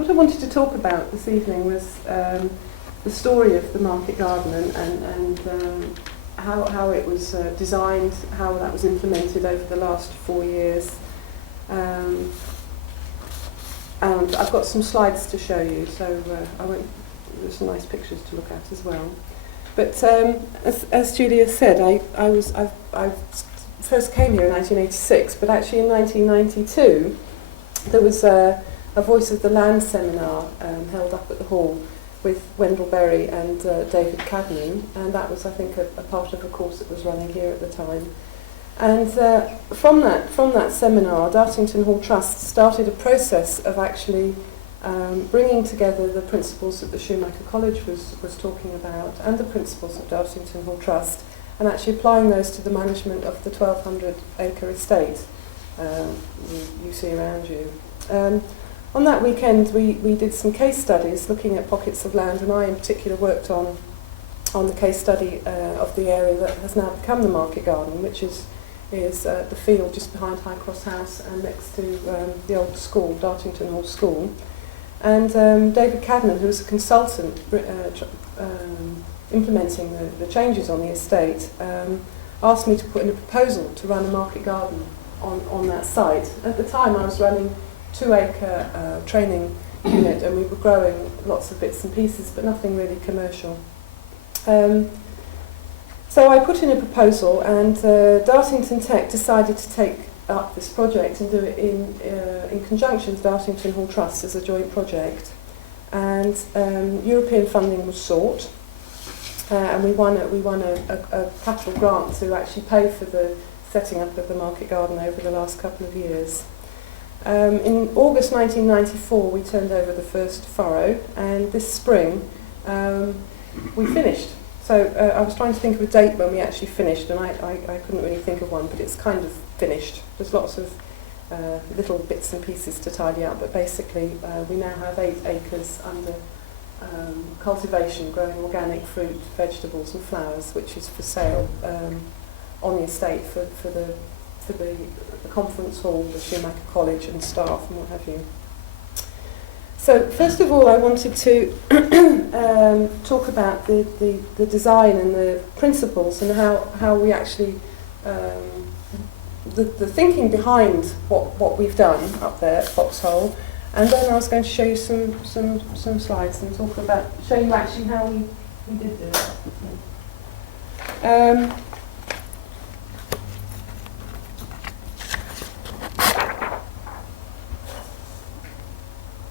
what I wanted to talk about this evening was the story of the market garden and how it was designed, how that was implemented over the last 4 years. And I've got some slides to show you, so there's some nice pictures to look at as well. But as Julia said, I first came here in 1986, but actually in 1992 there was a Voice of the Land seminar held up at the hall with Wendell Berry and David Cadman, and that was, I think, a part of a course that was running here at the time. And from that seminar, Dartington Hall Trust started a process of actually bringing together the principles that the Schumacher College was talking about and the principles of Dartington Hall Trust, and actually applying those to the management of the 1,200-acre estate you see around you. On that weekend, we did some case studies looking at pockets of land, and I in particular worked on the case study of the area that has now become the market garden, which is the field just behind High Cross House and next to the old school, Dartington Hall School. And David Cadman, who was a consultant implementing the changes on the estate, asked me to put in a proposal to run a market garden on that site. At the time I was running 2-acre training unit, and we were growing lots of bits and pieces, but nothing really commercial. So I put in a proposal, and Dartington Tech decided to take up this project and do it in conjunction with Dartington Hall Trust as a joint project. And European funding was sought, and we won a capital grant to actually pay for the setting up of the market garden over the last couple of years. In August 1994 we turned over the first furrow, and this spring we finished. So I was trying to think of a date when we actually finished, and I couldn't really think of one, but it's kind of finished. There's lots of little bits and pieces to tidy up, but basically we now have 8 acres under cultivation, growing organic fruit, vegetables and flowers, which is for sale on the estate for the conference hall, the Schumacher College and staff and what have you. So first of all I wanted to talk about the design and the principles and how we actually the thinking behind what we've done up there at Foxhole, and then I was going to show you some slides and show you actually how we did this.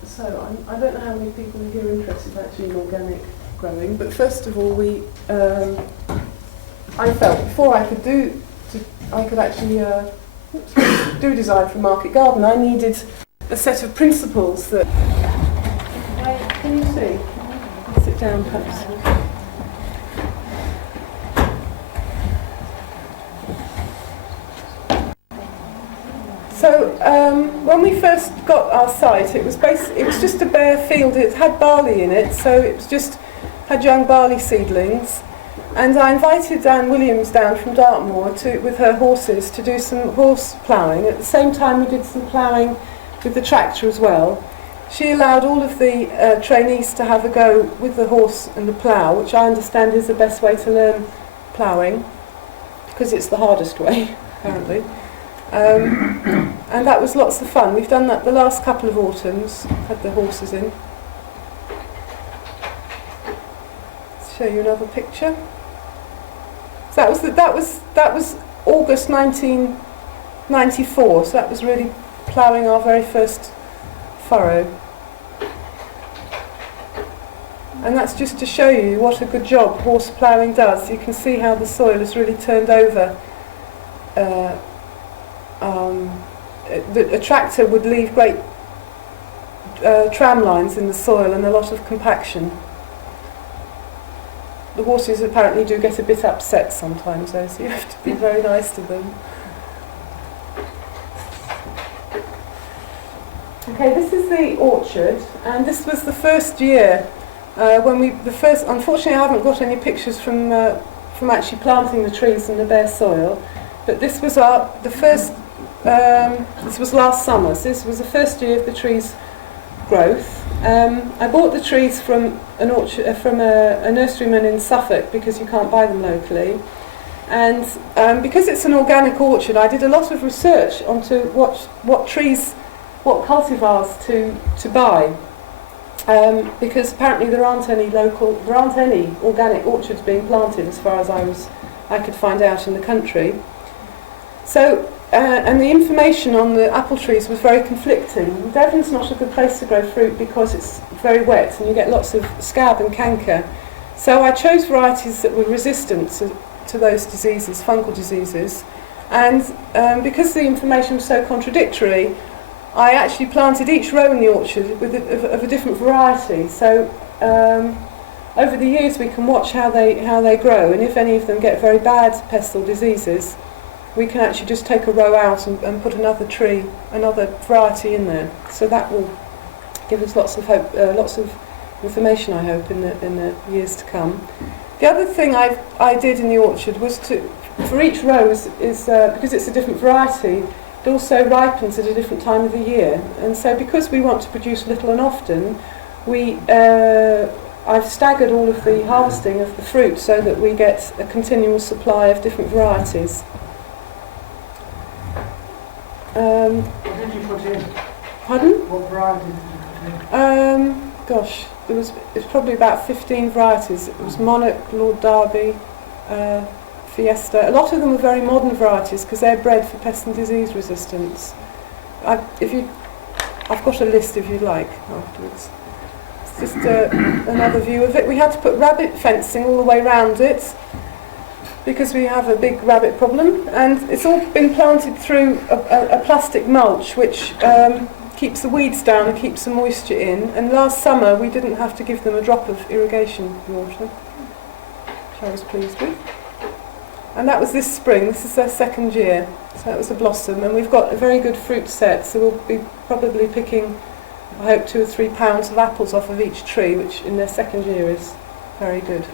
So I don't know how many people are here interested actually in organic growing, but first of all I felt before I could actually do design for market garden, I needed a set of principles that... Can you see? I'll sit down perhaps. So when we first got our site, it was just a bare field. It had barley in it, so it had young barley seedlings. And I invited Anne Williams down from Dartmoor with her horses to do some horse ploughing. At the same time we did some ploughing with the tractor as well. She allowed all of the trainees to have a go with the horse and the plough, which I understand is the best way to learn ploughing, because it's the hardest way, apparently. And that was lots of fun. We've done that the last couple of autumns, had the horses in. Let's show you another picture. So that was August 1994, so that was really ploughing our very first furrow. And that's just to show you what a good job horse ploughing does. You can see how the soil is really turned over. A tractor would leave great tram lines in the soil and a lot of compaction. The horses apparently do get a bit upset sometimes though, so you have to be very nice to them. Okay, this is the orchard, and this was the first year unfortunately I haven't got any pictures from actually planting the trees in the bare soil, but this was this was last summer, so this was the first year of the trees growth. I bought the trees from an orchard, from a nurseryman in Suffolk, because you can't buy them locally. And because it's an organic orchard, I did a lot of research onto what trees, what cultivars to buy. Because apparently there aren't any organic orchards being planted, as far as I could find out in the country. So, and the information on the apple trees was very conflicting. Devon's not a good place to grow fruit because it's very wet and you get lots of scab and canker. So I chose varieties that were resistant to those diseases, fungal diseases. And because the information was so contradictory, I actually planted each row in the orchard of a different variety. So over the years we can watch how they grow, and if any of them get very bad pests or diseases, we can actually just take a row out and put another variety in there. So that will give us lots of hope, lots of information, I hope, in the years to come. The other thing I did in the orchard was for each row is because it's a different variety, it also ripens at a different time of the year. And so because we want to produce little and often, I've staggered all of the harvesting of the fruit so that we get a continual supply of different varieties. What did you put in? Pardon? What variety did you put in? Gosh, it's probably about 15 varieties. It was Monarch, Lord Derby, Fiesta. A lot of them are very modern varieties because they're bred for pest and disease resistance. I've got a list if you'd like afterwards. It's just another view of it. We had to put rabbit fencing all the way around it because we have a big rabbit problem, and it's all been planted through a plastic mulch which keeps the weeds down and keeps the moisture in. And last summer we didn't have to give them a drop of irrigation water, which I was pleased with. And that was this spring. This is their second year, so that was a blossom, and we've got a very good fruit set, so we'll be probably picking, I hope, 2 or 3 pounds of apples off of each tree, which in their second year is very good.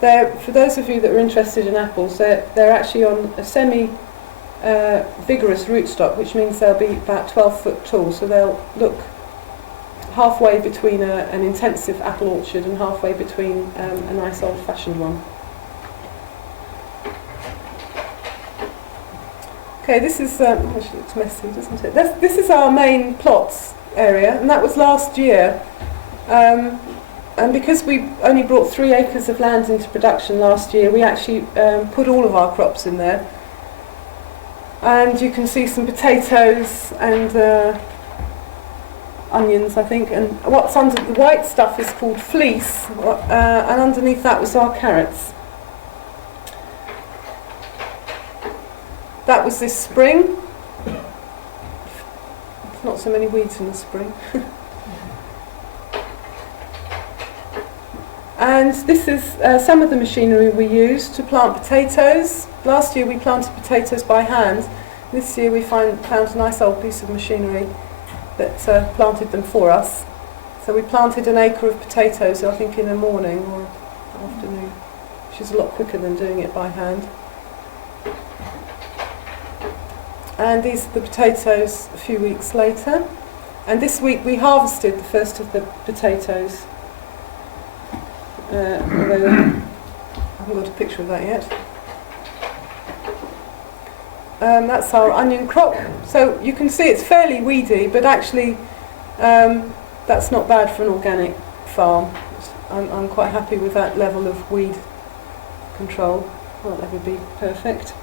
For those of you that are interested in apples, they're actually on a semi-vigorous rootstock, which means they'll be about 12 foot tall, so they'll look halfway between an intensive apple orchard and halfway between a nice old-fashioned one. Okay, this is, actually looks messy, doesn't it? This is our main plots area, and that was last year. And because we only brought 3 acres of land into production last year, we actually put all of our crops in there. And you can see some potatoes and onions, I think. And what's under the white stuff is called fleece, and underneath that was our carrots. That was this spring. There's not so many weeds in the spring. And this is some of the machinery we used to plant potatoes. Last year we planted potatoes by hand. This year we found a nice old piece of machinery that planted them for us. So we planted an acre of potatoes, I think, in the morning or afternoon, which is a lot quicker than doing it by hand. And these are the potatoes a few weeks later. And this week we harvested the first of the potatoes. Although I haven't got a picture of that yet. That's our onion crop. So you can see it's fairly weedy, but actually that's not bad for an organic farm. I'm quite happy with that level of weed control. Won't ever be perfect.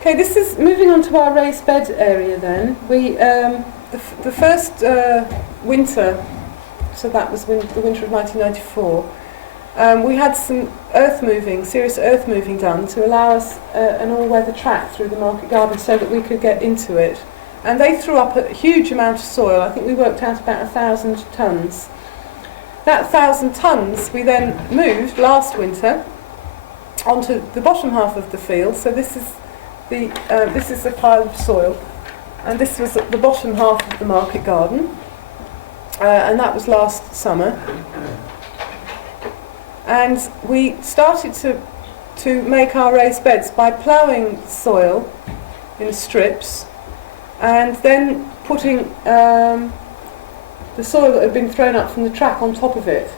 Okay, this is moving on to our raised bed area then. We the first winter, so that was the winter of 1994, we had some serious earth moving done to allow us an all-weather track through the market garden so that we could get into it. And they threw up a huge amount of soil. I think we worked out about 1,000 tonnes. That 1,000 tonnes we then moved last winter onto the bottom half of the field. So this is the pile of soil, and this was at the bottom half of the market garden, and that was last summer. And we started to to make our raised beds by ploughing soil in strips and then putting the soil that had been thrown up from the track on top of it.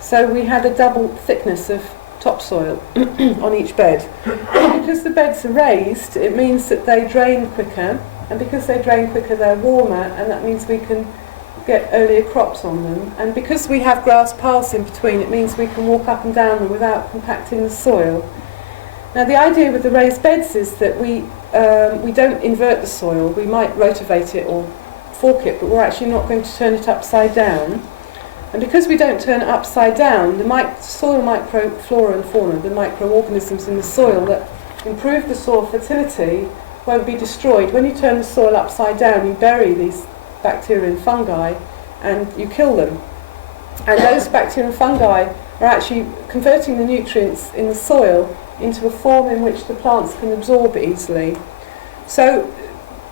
So we had a double thickness of topsoil on each bed. Because the beds are raised, it means that they drain quicker, and because they drain quicker they're warmer, and that means we can get earlier crops on them. And because we have grass paths in between, it means we can walk up and down them without compacting the soil. Now the idea with the raised beds is that we don't invert the soil. We might rotivate it or fork it, but we're actually not going to turn it upside down. And because we don't turn it upside down, the soil microflora and fauna, the microorganisms in the soil that improve the soil fertility, won't be destroyed. When you turn the soil upside down, you bury these bacteria and fungi and you kill them. And those bacteria and fungi are actually converting the nutrients in the soil into a form in which the plants can absorb easily. So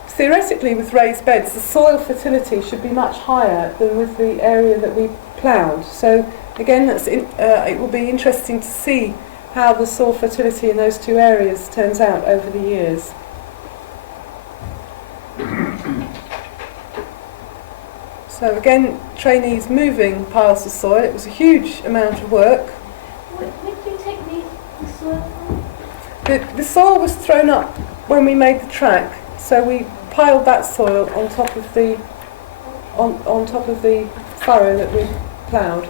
theoretically, with raised beds, the soil fertility should be much higher than with the area that we ploughed. So again, it will be interesting to see how the soil fertility in those two areas turns out over the years. So again, trainees moving piles of soil. It was a huge amount of work. Where did you take the soil from? The soil was thrown up when we made the track. So we piled that soil on top of the furrow that we ploughed.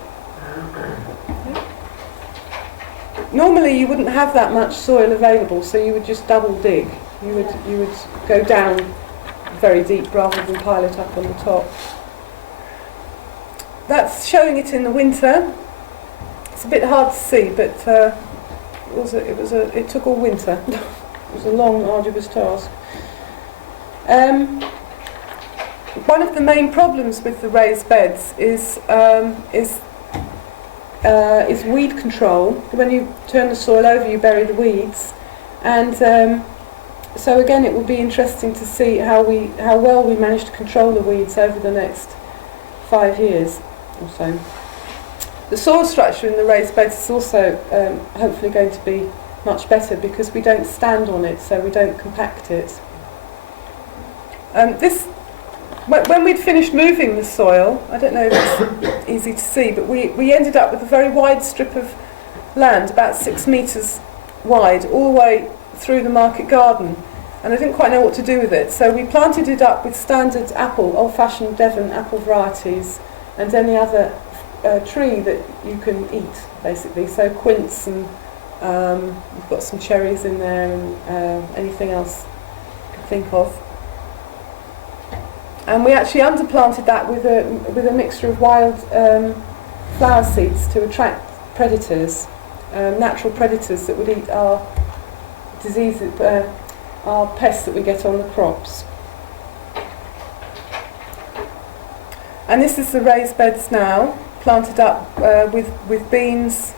Normally you wouldn't have that much soil available, so you would just double dig. You would go down very deep rather than pile it up on the top. That's showing it in the winter. It's a bit hard to see, but it took all winter. It was a long, arduous task. One of the main problems with the raised beds is weed control. When you turn the soil over, you bury the weeds, and so again, it will be interesting to see how well we manage to control the weeds over the next 5 years or so. The soil structure in the raised beds is also hopefully going to be much better because we don't stand on it, so we don't compact it. When we'd finished moving the soil, I don't know if it's easy to see, but we ended up with a very wide strip of land, about 6 metres wide, all the way through the market garden, and I didn't quite know what to do with it, so we planted it up with standard old-fashioned Devon apple varieties, and any other tree that you can eat, basically. So quince, and we've got some cherries in there, and anything else you can think of. And we actually underplanted that with a mixture of wild flower seeds to attract predators, natural predators that would eat our diseases, our pests that we get on the crops. And this is the raised beds now, planted up with beans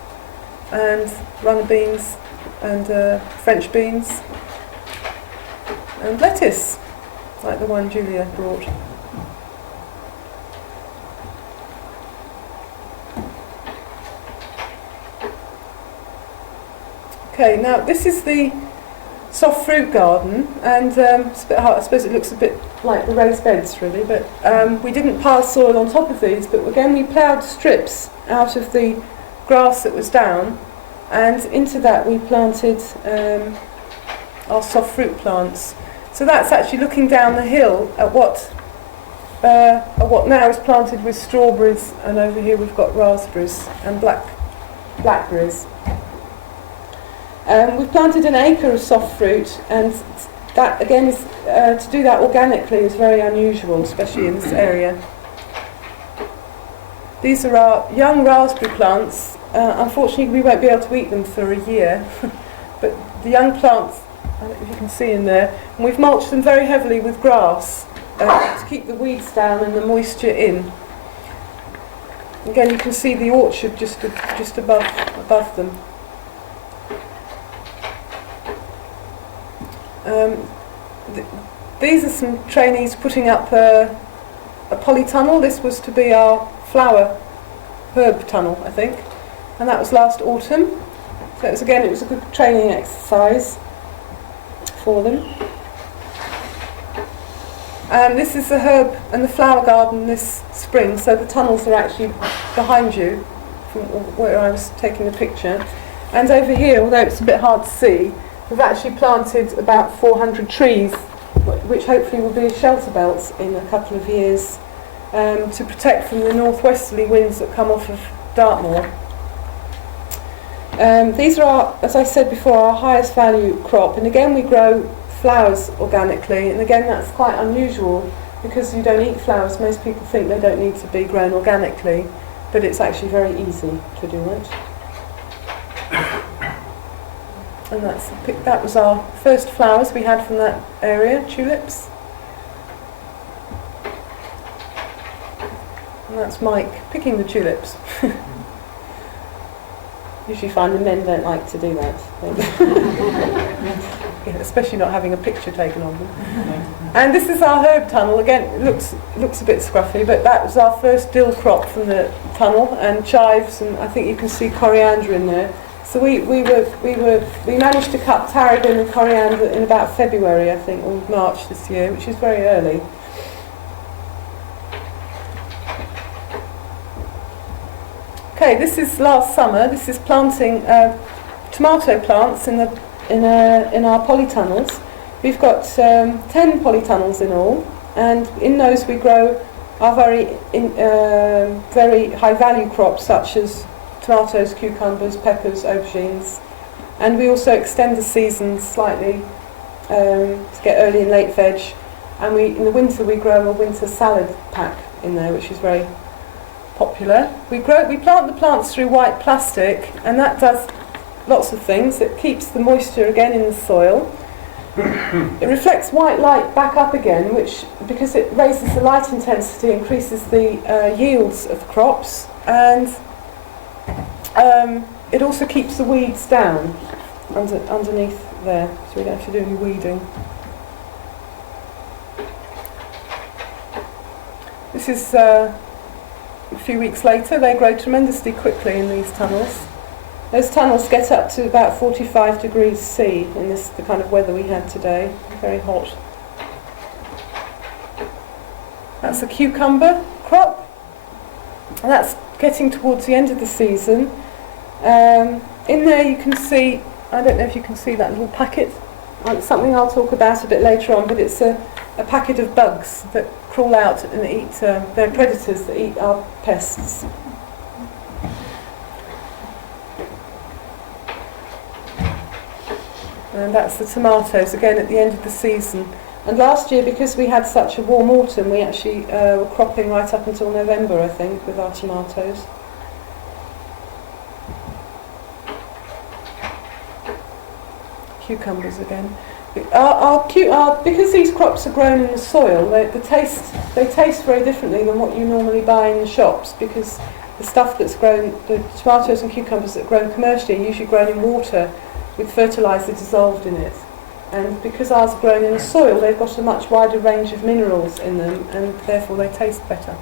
and runner beans and French beans and lettuce, like the one Julia brought. Okay, now this is the soft fruit garden, and it's a bit hard. I suppose it looks a bit like the raised beds, really, but we didn't pile soil on top of these, but again we ploughed strips out of the grass that was down, and into that we planted our soft fruit plants. So that's actually looking down the hill at what now is planted with strawberries, and over here we've got raspberries and blackberries. We've planted an acre of soft fruit, and that again is to do that organically is very unusual, especially in this area. These are our young raspberry plants. Unfortunately, we won't be able to eat them for a year, but the young plants, I don't know if you can see in there, and we've mulched them very heavily with grass to keep the weeds down and the moisture in. Again, you can see the orchard just above them. These are some trainees putting up a polytunnel. This was to be our flower herb tunnel, I think, and that was last autumn. So it was a good training exercise for them. This is the herb and the flower garden this spring, so the tunnels are actually behind you from where I was taking the picture. And over here, although it's a bit hard to see, we've actually planted about 400 trees, which hopefully will be shelter belts in a couple of years, to protect from the northwesterly winds that come off of Dartmoor. These are, as I said before, our highest value crop, and again we grow flowers organically, and again that's quite unusual because you don't eat flowers. Most people think they don't need to be grown organically, but it's actually very easy to do it. And that was our first flowers we had from that area, tulips. And that's Mike picking the tulips. Usually find the men don't like to do that. Yeah, especially not having a picture taken of them. And this is our herb tunnel. Again, it looks a bit scruffy, but that was our first dill crop from the tunnel, and chives, and I think you can see coriander in there. So we managed to cut tarragon and coriander in about February, I think, or March this year, which is very early. Okay, this is last summer. This is planting tomato plants in our polytunnels. We've got 10 polytunnels in all, and in those we grow our very high value crops such as tomatoes, cucumbers, peppers, aubergines, and we also extend the seasons slightly to get early and late veg. And in the winter we grow a winter salad pack in there, which is very popular. We plant the plants through white plastic, and that does lots of things. It keeps the moisture again in the soil. It reflects white light back up again, which, because it raises the light intensity, increases the yields of the crops, and it also keeps the weeds down underneath there, so we don't have to do any weeding. This is a few weeks later. They grow tremendously quickly in these tunnels. Those tunnels get up to about 45 degrees C in the kind of weather we had today. Very hot. That's a cucumber crop. And that's getting towards the end of the season. In there you can see, I don't know if you can see that little packet. It's something I'll talk about a bit later on, but it's a packet of bugs that crawl out and eat, they're predators that eat our pests. And that's the tomatoes, again at the end of the season. And last year, because we had such a warm autumn, we actually were cropping right up until November, I think, with our tomatoes. Cucumbers again. Because these crops are grown in the soil, they taste very differently than what you normally buy in the shops, because the stuff that's grown, the tomatoes and cucumbers that are grown commercially, are usually grown in water with fertiliser dissolved in it. And because ours are grown in the soil, they've got a much wider range of minerals in them, and therefore they taste better.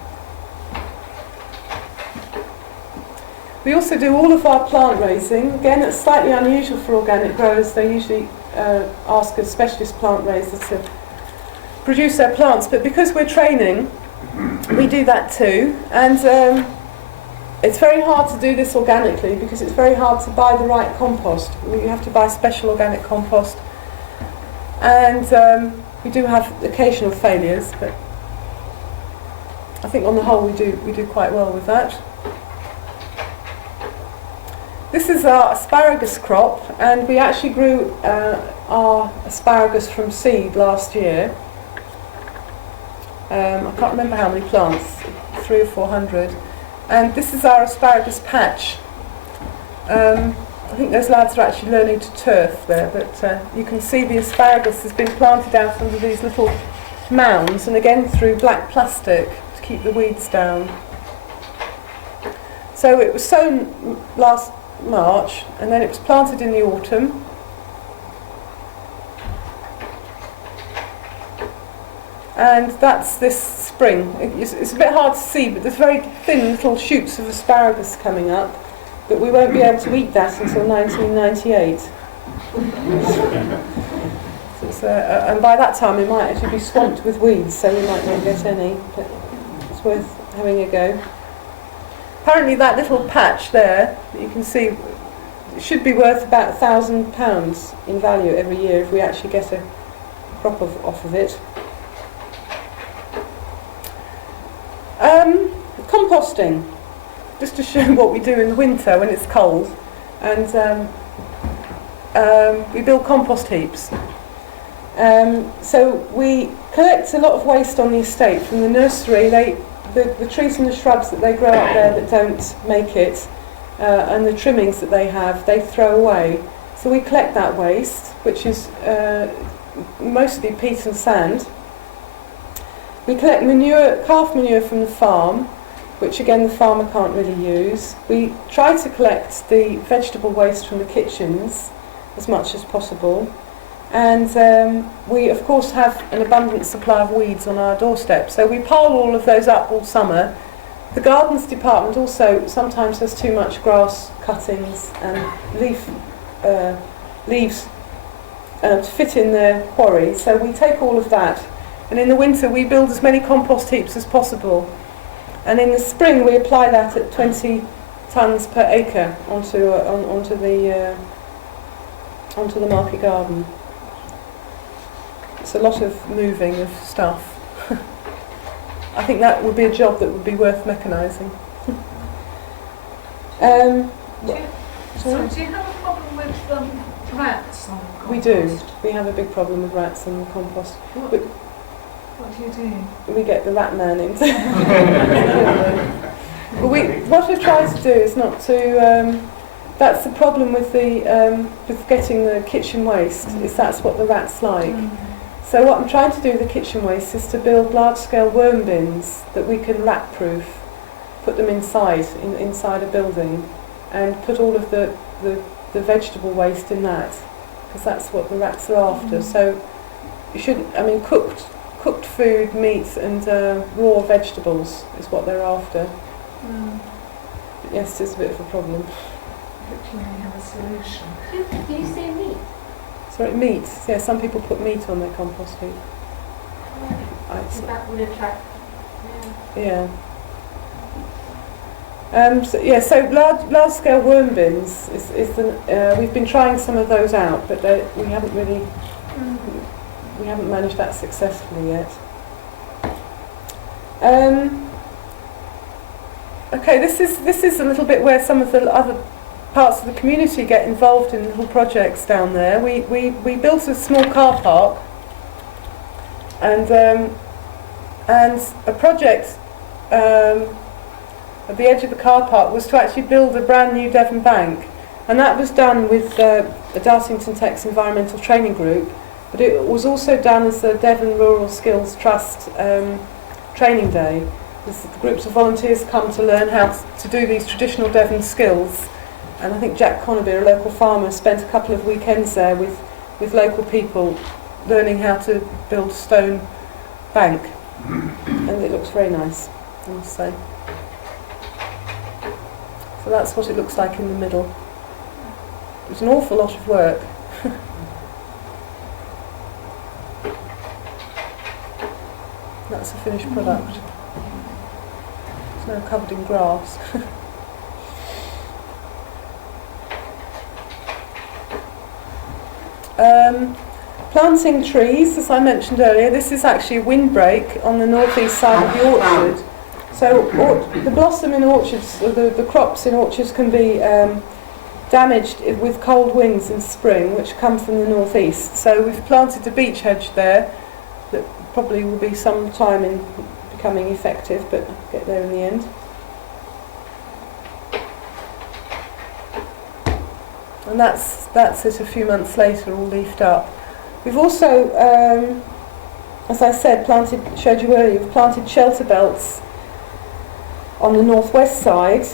We also do all of our plant raising. Again, it's slightly unusual for organic growers. They usually ask a specialist plant raiser to produce their plants, but because we're training, we do that too. And it's very hard to do this organically because it's very hard to buy the right compost. You have to buy special organic compost, and we do have occasional failures, but I think on the whole we do quite well with that. This is our asparagus crop, and we actually grew our asparagus from seed last year. I can't remember how many plants, 300 or 400. And this is our asparagus patch. I think those lads are actually learning to turf there, but you can see the asparagus has been planted out under these little mounds, and again through black plastic to keep the weeds down. So it was sown last March, and then it was planted in the autumn. And that's this spring. It's a bit hard to see, but there's very thin little shoots of asparagus coming up. but we won't be able to eat that until 1998. And by that time it might actually be swamped with weeds, so we might not get any, but it's worth having a go. Apparently that little patch there, that you can see, should be worth about £1,000 in value every year if we actually get a crop off of it. Composting, just to show what we do in the winter when it's cold, and we build compost heaps. So we collect a lot of waste on the estate from the nursery. The trees and the shrubs that they grow up there that don't make it, and the trimmings that they have, they throw away. So we collect that waste, which is mostly peat and sand. We collect manure, calf manure from the farm, which again the farmer can't really use. We try to collect the vegetable waste from the kitchens as much as possible. And we of course have an abundant supply of weeds on our doorstep, so we pile all of those up all summer. The gardens department also sometimes has too much grass cuttings and leaves to fit in their quarry, so we take all of that, and in the winter we build as many compost heaps as possible, and in the spring we apply that at 20 tonnes per acre onto the market garden. It's a lot of moving of stuff. I think that would be a job that would be worth mechanising. Do you have a problem with rats on compost? We do. We have a big problem with rats on the compost. What do you do? We get the rat man in. But what we try to do is not to. That's the problem with with getting the kitchen waste. Is that's what the rats like. So what I'm trying to do with the kitchen waste is to build large-scale worm bins that we can rat-proof, put them inside a building, and put all of the vegetable waste in that, because that's what the rats are after. So you should, cooked food, meat, and raw vegetables is what they're after. But yes, it's a bit of a problem. Hopefully we have a solution. Did you say meat? Sorry, meat. Yeah, some people put meat on their compost heap. That would attract. Yeah. So large-scale worm bins is the. We've been trying some of those out, but we haven't managed that successfully yet. Okay, this is a little bit where some of the other parts of the community get involved in little projects down there. We built a small car park, and a project at the edge of the car park was to actually build a brand new Devon bank, and that was done with the Dartington Tech's Environmental Training Group, but it was also done as the Devon Rural Skills Trust training day. The groups of volunteers come to learn how to do these traditional Devon skills. And I think Jack Conaby, a local farmer, spent a couple of weekends there with local people learning how to build a stone bank. And it looks very nice, I must say. So that's what it looks like in the middle. It was an awful lot of work. That's a finished product. It's now covered in grass. Planting trees, as I mentioned earlier, this is actually a windbreak on the northeast side of the orchard. So the blossom in orchards, the crops in orchards can be damaged with cold winds in spring, which come from the northeast. So we've planted a beech hedge there that probably will be some time in becoming effective, but I'll get there in the end. And that's it a few months later, all leafed up. We've also, as I said, showed you earlier, we've planted shelter belts on the northwest side.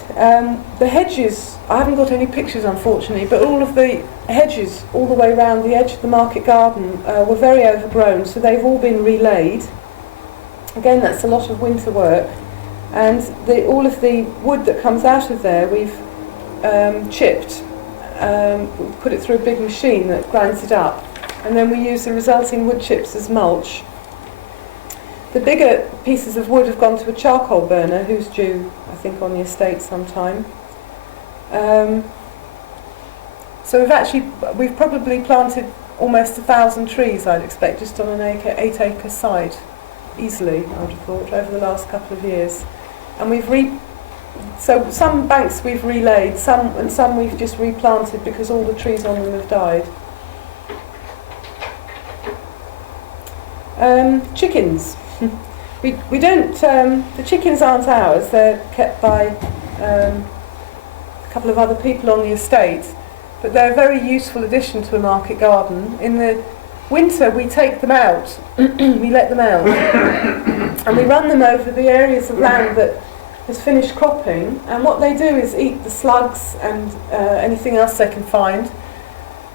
The hedges, I haven't got any pictures unfortunately, but all of the hedges all the way around the edge of the market garden were very overgrown, so they've all been relaid. Again, that's a lot of winter work. And all of the wood that comes out of there, we've chipped. We put it through a big machine that grinds it up, and then we use the resulting wood chips as mulch. The bigger pieces of wood have gone to a charcoal burner who's due, I think, on the estate sometime. So we've probably planted almost 1,000 trees, I'd expect, just on an 8-acre site, easily, I would have thought, over the last couple of years. And so some banks we've relaid, some we've just replanted because all the trees on them have died. Chickens. We don't. The chickens aren't ours. They're kept by a couple of other people on the estate. But they're a very useful addition to a market garden. In the winter, we take them out. We let them out, and we run them over the areas of land that has finished cropping. And what they do is eat the slugs and anything else they can find.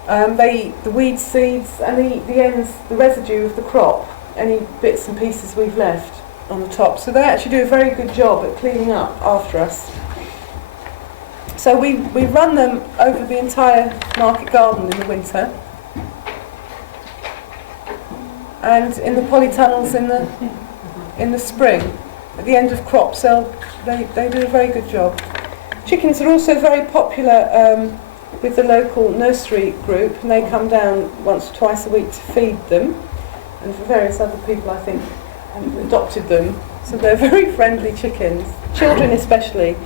They eat the weed seeds and they eat the ends, the residue of the crop, any bits and pieces we've left on the top. So they actually do a very good job at cleaning up after us. So we run them over the entire market garden in the winter, and in the polytunnels in the spring. At the end of crops, they do a very good job. Chickens are also very popular with the local nursery group, and they come down once or twice a week to feed them, and for various other people, I think, have adopted them. So they're very friendly chickens, children especially.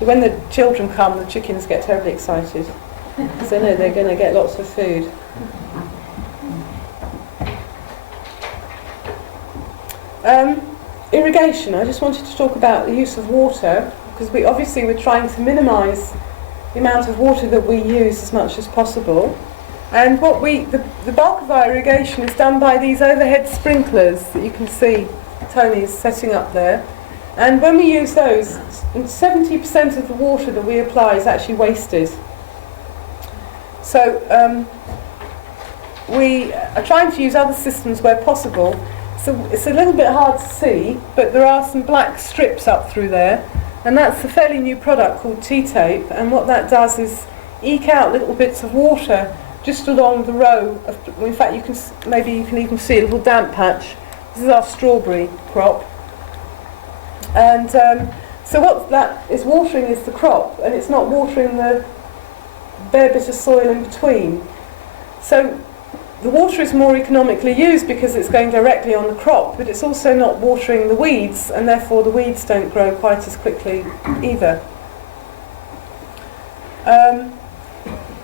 When the children come, the chickens get terribly excited because they know they're going to get lots of food. Irrigation. I just wanted to talk about the use of water, because we're trying to minimise the amount of water that we use as much as possible. And the bulk of our irrigation is done by these overhead sprinklers that you can see Tony's setting up there. And when we use those, 70% of the water that we apply is actually wasted. So we are trying to use other systems where possible. So it's a little bit hard to see, but there are some black strips up through there, and that's a fairly new product called T-tape. And what that does is eke out little bits of water just along the row of. In fact, maybe you can even see a little damp patch. This is our strawberry crop. And so what that is watering is the crop, and it's not watering the bare bit of soil in between. So the water is more economically used because it's going directly on the crop, but it's also not watering the weeds, and therefore the weeds don't grow quite as quickly either.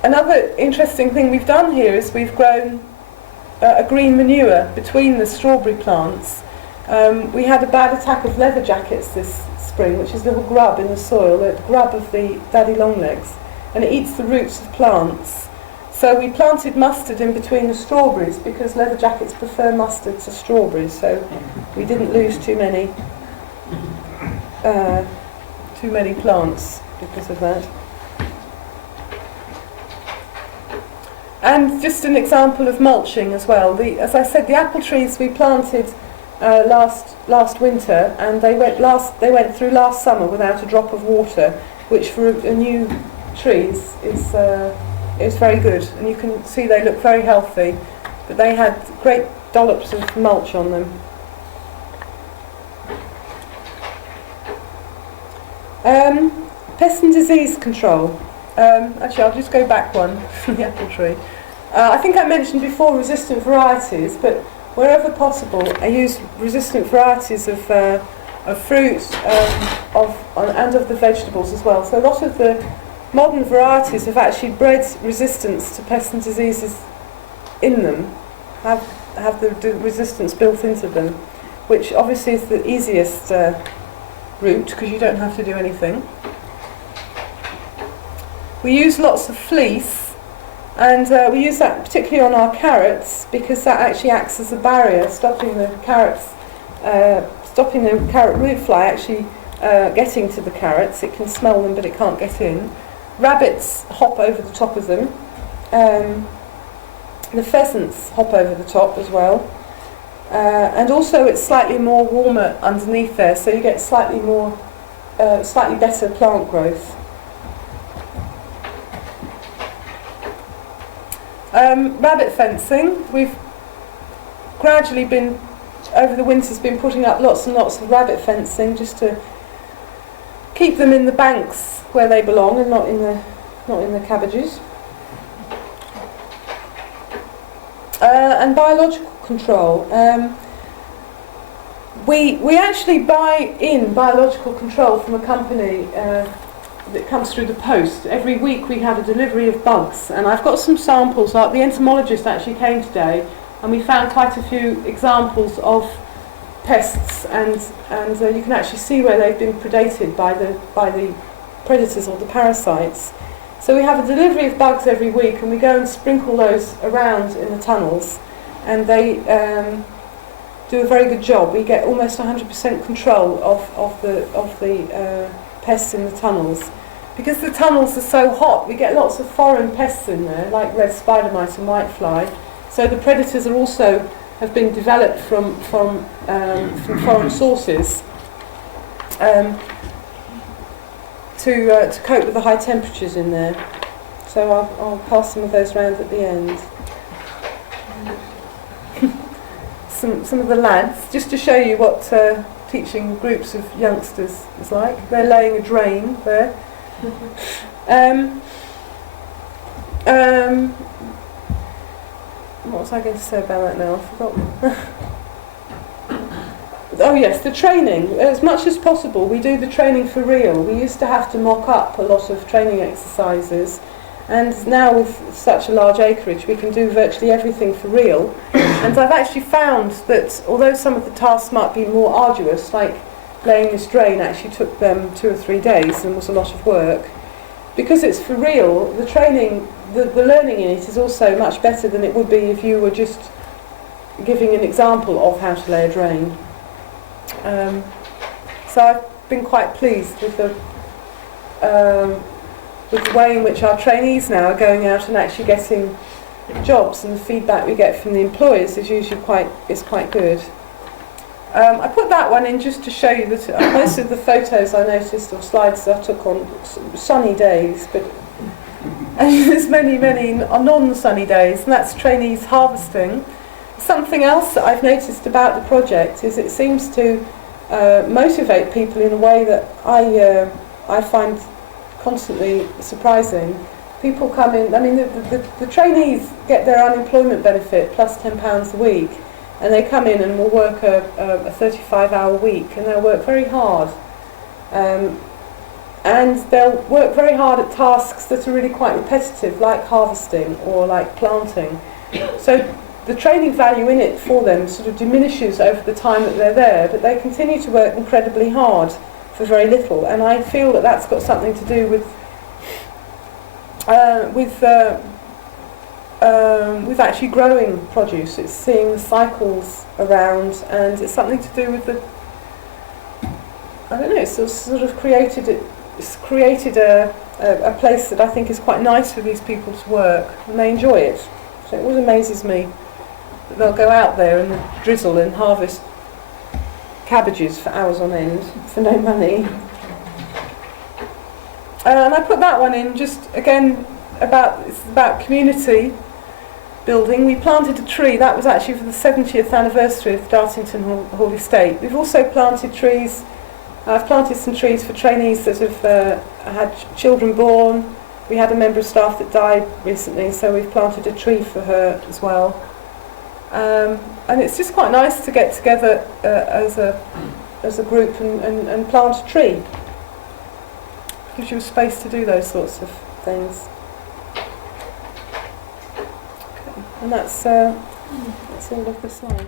Another interesting thing we've done here is we've grown a green manure between the strawberry plants. We had a bad attack of leather jackets this spring, which is a little grub in the soil, the grub of the daddy longlegs, and it eats the roots of plants. So we planted mustard in between the strawberries because leather jackets prefer mustard to strawberries, so we didn't lose too many plants because of that. And just an example of mulching as well. As I said, the apple trees we planted last winter, and they went through last summer without a drop of water, which for a new trees is very good. And you can see they look very healthy, but they had great dollops of mulch on them. Pest and disease control. Actually, I'll just go back one from the apple tree. I think I mentioned before resistant varieties, but wherever possible, I use resistant varieties of fruit and of the vegetables as well. So a lot of the modern varieties have actually bred resistance to pests and diseases in them, have the resistance built into them, which obviously is the easiest route because you don't have to do anything. We use lots of fleece, and we use that particularly on our carrots because that actually acts as a barrier, stopping the carrot root fly actually getting to the carrots. It can smell them, but it can't get in. Rabbits hop over the top of them. The pheasants hop over the top as well. And also it's slightly more warmer underneath there, so you get slightly better plant growth. Rabbit fencing. We've gradually been, over the winters, been putting up lots and lots of rabbit fencing just to keep them in the banks where they belong and not in the cabbages. And biological control. We actually buy in biological control from a company that comes through the post. Every week we have a delivery of bugs, and I've got some samples. Like the entomologist actually came today, and we found quite a few examples of pests, and you can actually see where they've been predated by the predators or the parasites. So we have a delivery of bugs every week, and we go and sprinkle those around in the tunnels, and they do a very good job. We get almost 100% control of the pests in the tunnels. Because the tunnels are so hot, we get lots of foreign pests in there, like red spider mite and whitefly. So the predators are also have been developed from foreign sources to cope with the high temperatures in there. So I'll pass some of those round at the end. Some of the lads, just to show you what teaching groups of youngsters is like. They're laying a drain there. What was I going to say about that now? I've forgotten. Oh yes, the training. As much as possible, we do the training for real. We used to have to mock up a lot of training exercises, and now with such a large acreage, we can do virtually everything for real. And I've actually found that although some of the tasks might be more arduous, like laying this drain actually took them 2 or 3 days and was a lot of work, because it's for real, the training, the learning in it is also much better than it would be if you were just giving an example of how to lay a drain. So I've been quite pleased with the way in which our trainees now are going out and actually getting jobs, and the feedback we get from the employers is usually quite good. I put that one in just to show you that most of the photos I noticed, or slides I took on sunny days, but there's many non-sunny days, and that's trainees harvesting. Something else that I've noticed about the project is it seems to motivate people in a way that I find constantly surprising. People come in, I mean the trainees get their unemployment benefit plus £10 a week, and they come in and will work a 35-hour week, and they'll work very hard. And they'll work very hard at tasks that are really quite repetitive, like harvesting or like planting. So the training value in it for them sort of diminishes over the time that they're there, but they continue to work incredibly hard for very little. And I feel that that's got something to do with actually growing produce. It's seeing the cycles around, and it's something to do with the, I don't know, it's sort of created a place that I think is quite nice for these people to work, and they enjoy it. So it always amazes me that they'll go out there in the drizzle and harvest cabbages for hours on end for no money. And I put that one in just again it's about community building. We planted a tree, that was actually for the 70th anniversary of Dartington Hall Estate. We've also planted trees. I've planted some trees for trainees that have had children born. We had a member of staff that died recently, so we've planted a tree for her as well. And it's just quite nice to get together as a group and plant a tree. Gives you a space to do those sorts of things. Okay. And that's all of the slide.